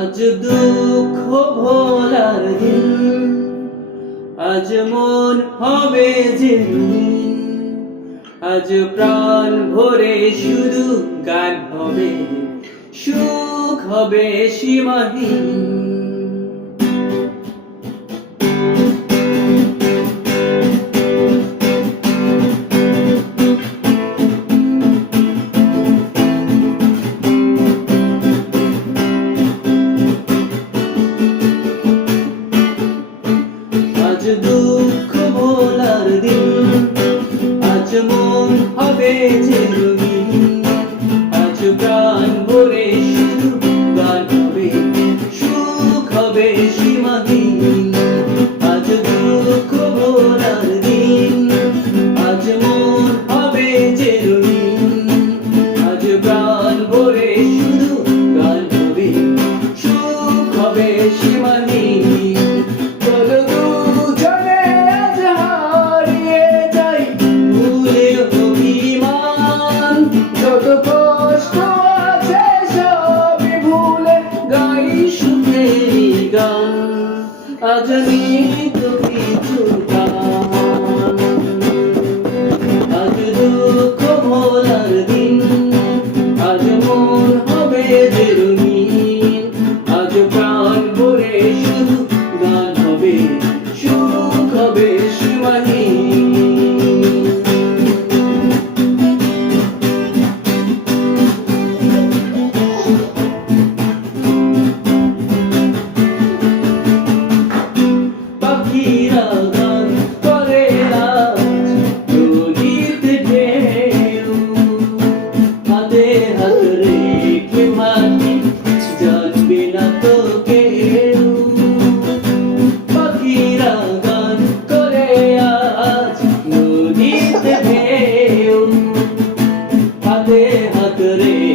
আজ দুঃখ ভোলার দিন, আজ মন হবে যে আজ প্রাণ ভরে শুধু গান হবে, সুখ হবে সীমাহীন। দুঃখ ভোলার দিন আজ মন হবে যে গান আজ আমি তোকে good.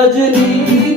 रजनी